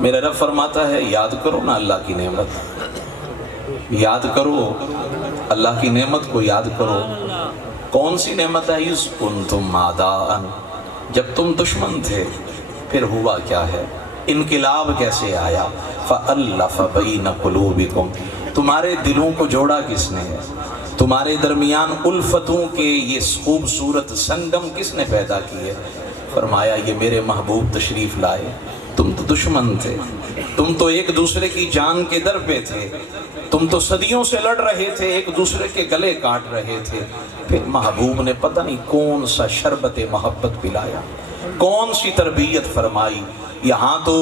میرا رب فرماتا ہے یاد کرو نا اللہ کی نعمت، یاد کرو اللہ کی نعمت کو یاد کرو۔ کون سی نعمت ہے؟ اذ کنتم اعداء، جب تم دشمن تھے پھر ہوا کیا ہے، انقلاب کیسے آیا؟ فألف بین قلوبکم، تمہارے دلوں کو جوڑا کس نے ہے؟ تمہارے درمیان الفتوں کے یہ خوبصورت سنگم کس نے پیدا کی ہے؟ فرمایا یہ میرے محبوب تشریف لائے۔ تم تو دشمن تھے، تم تو ایک دوسرے کی جان کے در پہ تھے، تم تو صدیوں سے لڑ رہے تھے، ایک دوسرے کے گلے کاٹ رہے تھے، پھر محبوب نے پتہ نہیں کون سا شربت محبت پلایا، کون سی تربیت فرمائی۔ یہاں تو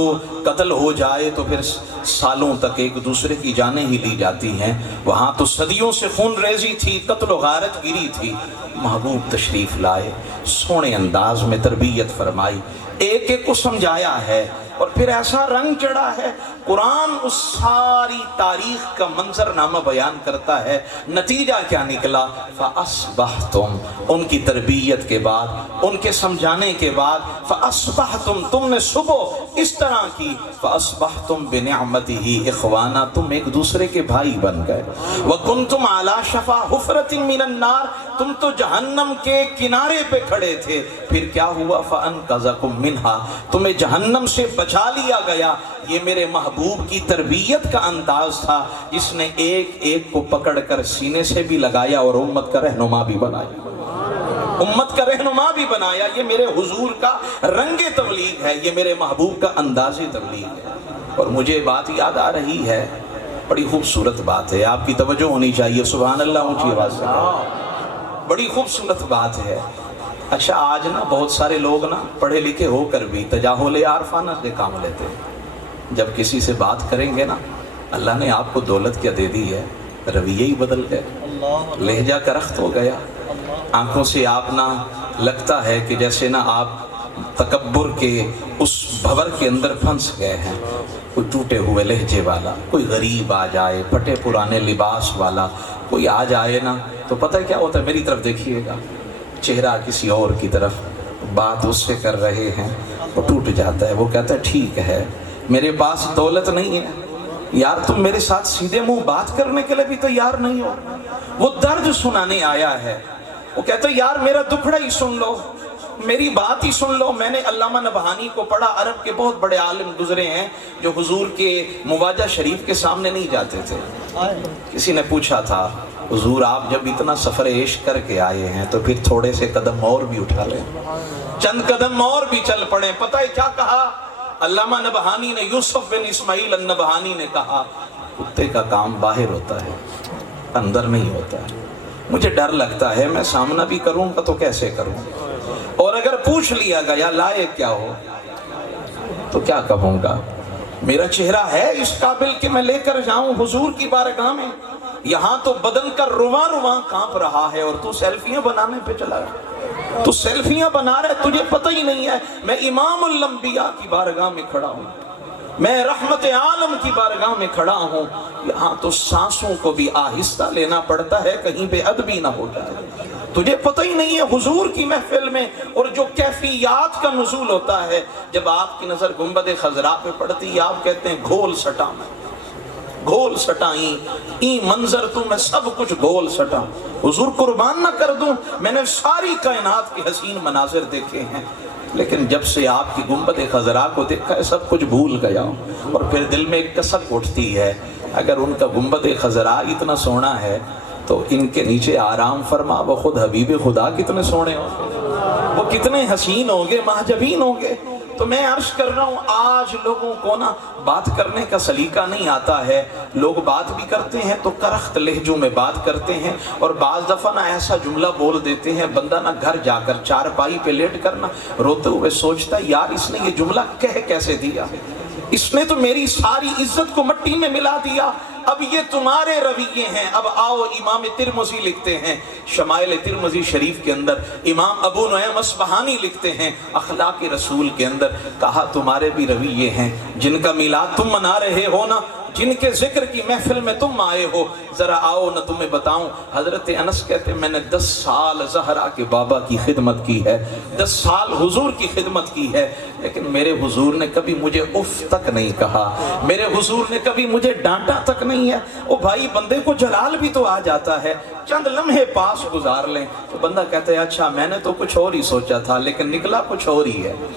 قتل ہو جائے تو پھر سالوں تک ایک دوسرے کی جانیں ہی لی جاتی ہیں، وہاں تو صدیوں سے خون ریزی تھی، قتل و غارت گیری تھی۔ محبوب تشریف لائے، سونے انداز میں تربیت فرمائی، ایک ایک کو سمجھایا ہے، اور پھر ایسا رنگ چڑھا ہے قرآن اس ساری تاریخ کا منظرنامہ بیان کرتا ہے۔ نتیجہ کیا نکلا؟ فَأَصْبَحْتُمْ، ان کی تربیت کے بعد، ان کے سمجھانے کے بعد، فَأَصْبَحْتُمْ، تم نے صبح اس طرح کی، فَأَصْبَحْتُمْ بِنِعْمَتِهِ إِخْوَانًا، تم ایک دوسرے کے بھائی بن گئے۔ وَكُنْتُمْ عَلَى شَفَا حُفْرَةٍ مِّنَ النَّارِ، تم تو جہنم کے کنارے پہ کھڑے تھے، پھر کیا ہوا؟ فَأَنْقَذَكُمْ مِنْهَا، تمہیں جہنم سے بچا لیا گیا۔ یہ میرے محبوب کی تربیت کا انداز تھا، جس نے ایک ایک کو پکڑ کر سینے سے بھی لگایا اور امت کا رہنما بھی بنایا، امت کا رہنما بھی بنایا۔ یہ میرے حضور کا رنگ تبلیغ ہے، یہ میرے محبوب کا انداز تبلیغ ہے۔ اور مجھے بات یاد آ رہی ہے، بڑی خوبصورت بات ہے، آپ کی توجہ ہونی چاہیے، سبحان اللہ اونچی آواز سے، بڑی خوبصورت بات ہے۔ اچھا آج نا بہت سارے لوگ نا پڑھے لکھے ہو کر بھی تجاہل عارفانہ سے کام لیتے ہیں۔ جب کسی سے بات کریں گے نا، اللہ نے آپ کو دولت کیا دے دی ہے، رویہ ہی بدل گئے، لہجہ کرخت ہو گیا، آنکھوں سے آپ نا لگتا ہے کہ جیسے نا آپ تکبر کے اس بھور کے اندر پھنس گئے ہیں۔ کوئی ٹوٹے ہوئے لہجے والا، کوئی غریب آ جائے، پھٹے پرانے لباس والا کوئی آ جائے نا، تو پتہ کیا ہوتا ہے؟ میری طرف دیکھیے گا، چہرہ کسی اور کی طرف، بات اس سے کر رہے ہیں، وہ ٹوٹ جاتا ہے، وہ کہتا ہے ٹھیک ہے میرے پاس دولت نہیں ہے، یار تم میرے ساتھ سیدھے منہ بات کرنے کے لیے بھی تیار نہیں ہو، وہ درد سنانے آیا ہے، وہ کہتا ہے یار میرا دکھڑا ہی سن لو، میری بات ہی سن لو۔ میں نے علامہ نبہانی کو پڑھا، عرب کے بہت بڑے عالم گزرے ہیں جو حضور کے مواجہ شریف کے سامنے نہیں جاتے تھے۔ کسی نے پوچھا تھا حضور آپ جب اتنا سفر عشق کر کے آئے ہیں تو پھر تھوڑے سے قدم اور بھی اٹھا لیں، چند قدم اور بھی چل پڑیں۔ پتہ ہے کیا کہا علامہ نبہانی نے؟ یوسف بن اسماعیل النبہانی نے کہا کتے کا کام باہر ہوتا ہے، اندر نہیں ہوتا ہے۔ مجھے ڈر لگتا ہے میں سامنا بھی کروں گا تو کیسے کروں، اور اگر پوچھ لیا گیا لائق کیا ہو تو کیا کہوں گا؟ میرا چہرہ ہے اس قابل کہ میں لے کر جاؤں حضور کی بارگاہ میں؟ یہاں تو بدن کا رواں رواں کانپ رہا ہے اور تو سیلفیاں بنانے پہ چلا گیا، تو سیلفیاں بنا رہا ہے، تجھے پتہ ہی نہیں ہے میں امام الانبیاء کی بارگاہ میں کھڑا ہوں، میں رحمت عالم کی بارگاہ میں کھڑا ہوں۔ یہاں تو سانسوں کو بھی آہستہ لینا پڑتا ہے کہیں بے ادبی نہ ہو جائے۔ تجھے پتہ ہی نہیں ہے حضور کی محفل میں اور جو کیفیات کا نزول ہوتا ہے، جب آپ کی نظر گنبد خضراء پہ پڑتی ہے آپ کہتے ہیں گھول سٹا، میں گھول سٹائیں ای منظر تو میں سب کچھ گھول سٹا، حضور قربان نہ کر دوں، میں نے ساری کائنات کے حسین مناظر دیکھے ہیں، لیکن جب سے آپ کی گنبد خضراء کو دیکھا ہے سب کچھ بھول گیا ہوں۔ اور پھر دل میں ایک کسک اٹھتی ہے، اگر ان کا گنبد خضراء اتنا سونا ہے تو ان کے نیچے آرام فرما وہ خود حبیب خدا کتنے سونے ہوں گے، وہ کتنے حسین ہوں گے، محجبین ہوں گے۔ تو میں عرض کر رہا ہوں آج لوگوں کو نا بات کرنے کا سلیقہ نہیں آتا ہے، لوگ بات بھی کرتے ہیں تو کرخت لہجوں میں بات کرتے ہیں، اور بعض دفعہ نا ایسا جملہ بول دیتے ہیں بندہ نا گھر جا کر چارپائی پہ لیٹ کر نا روتے ہوئے سوچتا ہے یار اس نے یہ جملہ کہہ کیسے دیا، اس نے تو میری ساری عزت کو مٹی میں ملا دیا۔ اب یہ تمہارے رویے ہیں۔ اب آؤ، امام ترمذی لکھتے ہیں شمائل ترمذی شریف کے اندر، امام ابو نعیم اصفہانی لکھتے ہیں اخلاق رسول کے اندر، کہا تمہارے بھی رویے ہیں جن کا میلاد تم منا رہے ہو نا، جن کے ذکر کی محفل میں تم آئے ہو، ذرا آؤ نہ تمہیں بتاؤں۔ حضرت انس کہتے میں نے 10 سال زہرا کے بابا کی خدمت کی ہے، 10 سال حضور کی خدمت کی ہے، لیکن میرے حضور نے کبھی مجھے اف تک نہیں کہا، میرے حضور نے کبھی مجھے ڈانٹا تک نہیں ہے۔ او بھائی، بندے کو جلال بھی تو آ جاتا ہے، چند لمحے پاس گزار لیں تو بندہ کہتا ہے اچھا میں نے تو کچھ اور ہی سوچا تھا لیکن نکلا کچھ اور ہی ہے۔